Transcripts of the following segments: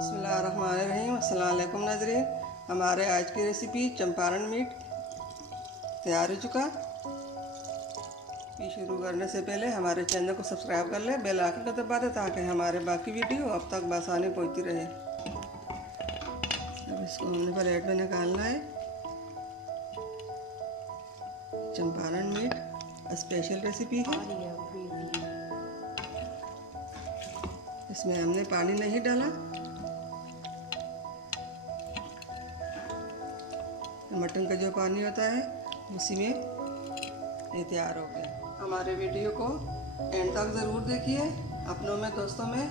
बिस्मिल्लाहिर्रहमानिर्रहीम। अस्सलाम वालेकुम नाज़रीन। हमारे आज की रेसिपी चंपारण मीट तैयार हो चुका। ये शुरू करने से पहले हमारे चैनल को सब्सक्राइब कर लें, बेल आइकन को दबा दें ताकि हमारे बाकी वीडियो अब तक बआसानी पहुंचती रहे। अब इसको हमने प्लेट में निकालना है। चंपारण मीट स्पेशल रेसिपी है। इसमें हमने पानी नहीं डाला। मटन का जो पानी होता है उसी में ये तैयार हो गया। हमारे वीडियो को एंड तक ज़रूर देखिए। अपनों में, दोस्तों में,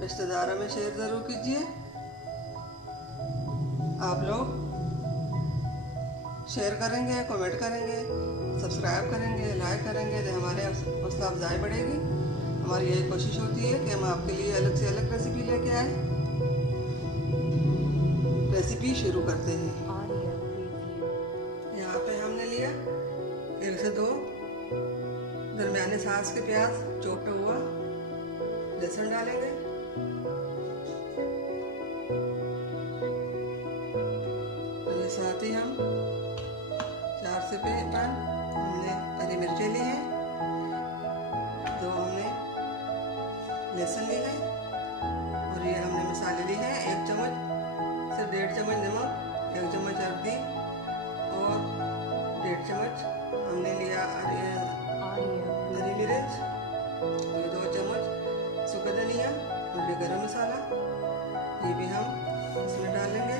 रिश्तेदारों में शेयर ज़रूर कीजिए। आप लोग शेयर करेंगे, कमेंट करेंगे, सब्सक्राइब करेंगे, लाइक करेंगे तो हमारे हौसला अफजाई बढ़ेगी। हमारी यही कोशिश होती है कि हम आपके लिए अलग से अलग रेसिपी लेके आए। रेसिपी शुरू करते हैं। यहाँ पे हमने लिया 1 से 2 दरमियाने साइज के प्याज चोटा हुआ। लहसुन डालेंगे, और साथ ही हम 4 से 5 हमने हरी मिर्ची ली है, 2 हमने लहसुन ली है, और ये हमने मसाले ली है 1 चम्मच से 1.5 चम्मच नमक, 1 चम्मच हल्दी और 1.5 चम्मच हमने लिया हरी मिर्च, 2 चम्मच सूखा धनिया और ये गरम मसाला, ये भी हम इसमें डालेंगे।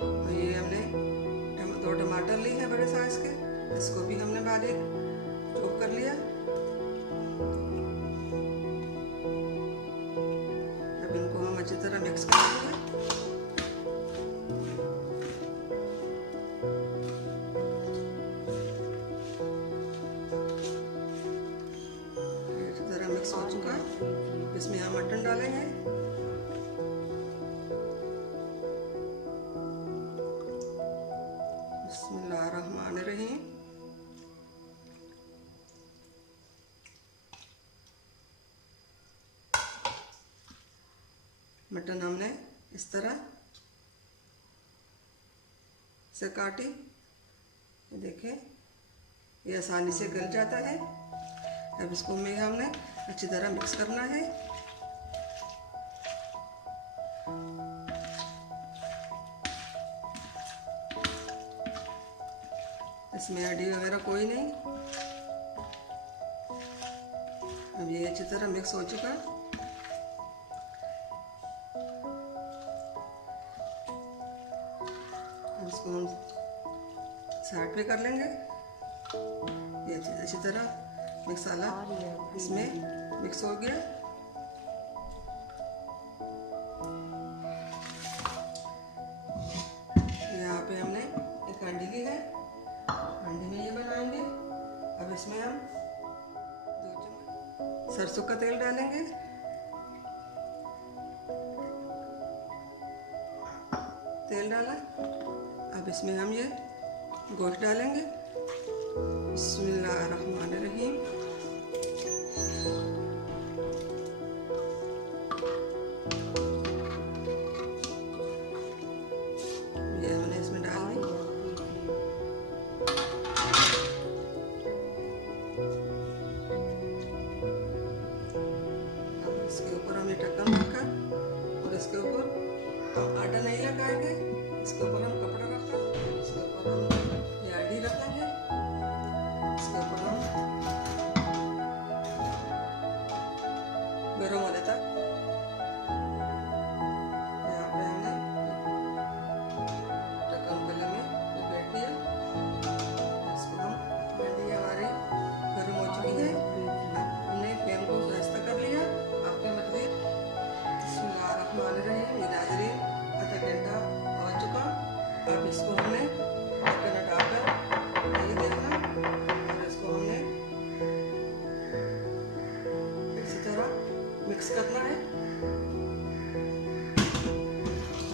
और ये हमने 2 टमाटर ली है बड़े साइज के, इसको भी हमने बारीक चॉप कर लिया। अब इनको हम अच्छी तरह मिक्स करेंगे। मिक्स हो चुका है। इसमें हम मटन डालेंगे। बिस्मिल्लाहिर्रहमानिर्रहीम। मटन हमने इस तरह से काटी, देखें ये आसानी से गल जाता है। अब इसको में हमने अच्छी तरह मिक्स करना है। इसमें हड्डी वगैरह कोई नहीं। अब ये अच्छी तरह मिक्स हो चुका है। इसको हम साइड पे कर लेंगे। ये अच्छी तरह मसाला इसमें मिक्स हो गया। यहाँ पे हमने एक अंडी ली है, अंडी में ये बनाएंगे। अब इसमें हम 2 चम्मच सरसों का तेल डालेंगे। तेल डाला। अब इसमें हम ये गोश्त डालेंगे। बिस्मिल्लाहिर्रहमानिर्रहीम। ये हमने इसमें डाल दी। अब इसके ऊपर हमने ढक्कन रखा और इसके ऊपर हम आटा नहीं लगाएंगे। इसके ऊपर हम कपड़ा रखा, इसके ऊपर हम ये अंडी रखेंगे। इसके ऊपर हम गरम होने तक यहाँ पे हमने ढक्कन गले में लपेट दिया। इसको हम अंडी हमारी गरम हो चुकी है। हमने फ्लेम को आहिस्ता कर लिया, आपकी मर्जी। बिस्मिल्लाहिर्रहमानिर्रहीम। ये नाज़रीन आधा घंटा हो चुका। अब इसको हमने ढक्कन हटाकर ये देखना, और इसको हमने इसी तरह मिक्स करना है।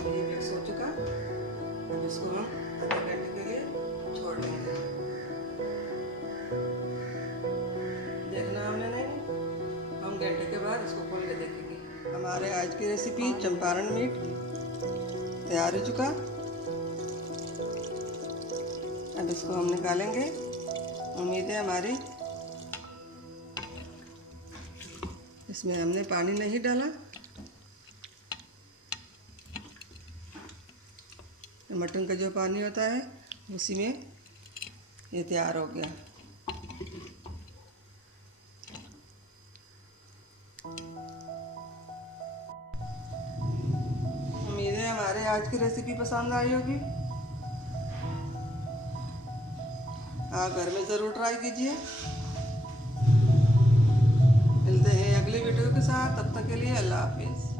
ये मिक्स हो चुका। अब इसको हम आधे घंटे के लिए छोड़ देंगे। देखना हमने नहीं, हम घंटे के बाद इसको खोल के हमारे आज की रेसिपी चंपारण मीट तैयार हो चुका। अब इसको हम निकालेंगे। उम्मीद है हमारी इसमें हमने पानी नहीं डाला। मटन का जो पानी होता है उसी में ये तैयार हो गया। उम्मीद है हमारे आज की रेसिपी पसंद आई होगी। आप घर में ज़रूर ट्राई कीजिए। मिलते हैं अगली वीडियो के साथ, तब तक के लिए अल्लाह हाफिज़।